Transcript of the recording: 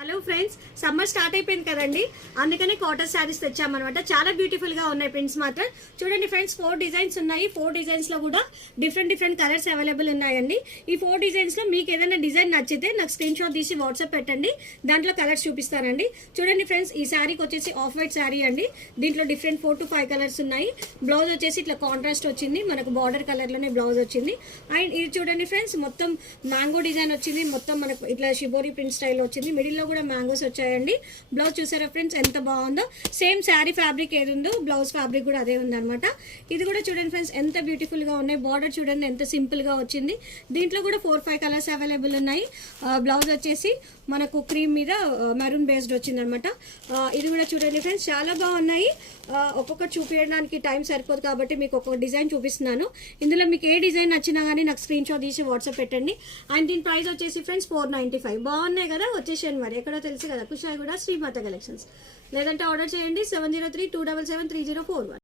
Hello friends, summer start అయిపోయింది కదండి. అందుకనే కాటన్ శారీస్ తెచ్చామన్నమాట. చాలా బ్యూటిఫుల్ గా ఉన్నాయి ప్రింట్స్ మాత్రం. చూడండి ఫ్రెండ్స్, 4 డిజైన్స్ ఉన్నాయి. 4 డిజైన్స్ లో కూడా డిఫరెంట్ కలర్స్ అవైలబుల్ ఉన్నాయండి. ఈ 4 డిజైన్స్ లో మీకు ఏదైనా డిజైన్ నచ్చితే నాకు స్క్రీన్ షాట్ తీసి వాట్సాప్ పెట్టండి. దాంట్లో కలర్స్ చూపిస్తానండి. చూడండి ఫ్రెండ్స్, ఈ శారీకి వచ్చేసి ఆఫ్ వైట్ శారీ అండి. దీంట్లో డిఫరెంట్ 4 to 5 కలర్స్ ఉన్నాయి. బ్లౌజ్ వచ్చేసి ఇట్లా కాంట్రాస్ట్ వచ్చింది, మనకు బార్డర్ కలర్ లోనే బ్లౌజ్ వచ్చింది. అండ్ ఇది చూడండి ఫ్రెండ్స్, మొత్తం మ్యాంగో డిజైన్ వచ్చింది. మొత్తం మనకు ఇట్లా షిబోరి ప్రింట్ స్టైల్ వచ్చింది. మిడిల్ లో కూడా మ్యాంగోస్ వచ్చాయండి. బ్లౌజ్ చూసారా ఫ్రెండ్స్ ఎంత బాగుందో. సేమ్ శారీ ఫ్యాబ్రిక్ ఏది ఉందో బ్లౌజ్ ఫ్యాబ్రిక్ కూడా అదే ఉందన్నమాట. ఇది కూడా చూడండి ఫ్రెండ్స్ ఎంత బ్యూటిఫుల్ గా ఉన్నాయి. బార్డర్ చూడండి ఎంత సింపుల్ గా వచ్చింది. దీంట్లో కూడా 4-5 కలర్స్ అవైలబుల్ ఉన్నాయి. బ్లౌజ్ వచ్చేసి మనకు క్రీమ్ మీద మెరూన్ బేస్డ్ వచ్చింది అనమాట. ఇది కూడా చూడండి ఫ్రెండ్స్ చాలా బాగున్నాయి. ఒక్కొక్కటి చూపించడానికి టైం సరిపోదు కాబట్టి మీకు ఒక్కొక్క డిజైన్ చూపిస్తున్నాను. ఇందులో మీకు ఏ డిజైన్ నచ్చినా కానీ నాకు స్క్రీన్ షాట్ తీసి వాట్సాప్ పెట్టండి. అండ్ దీని ప్రైస్ వచ్చేసి ఫ్రెండ్స్ 495. బాగున్నాయి కదా. వచ్చేసాను మరి, ఎక్కడో తెలుసు కదా, కుషాయిగూడ శ్రీమాత కలెక్షన్స్. లేదంటే ఆర్డర్ చేయండి 703-277-3041.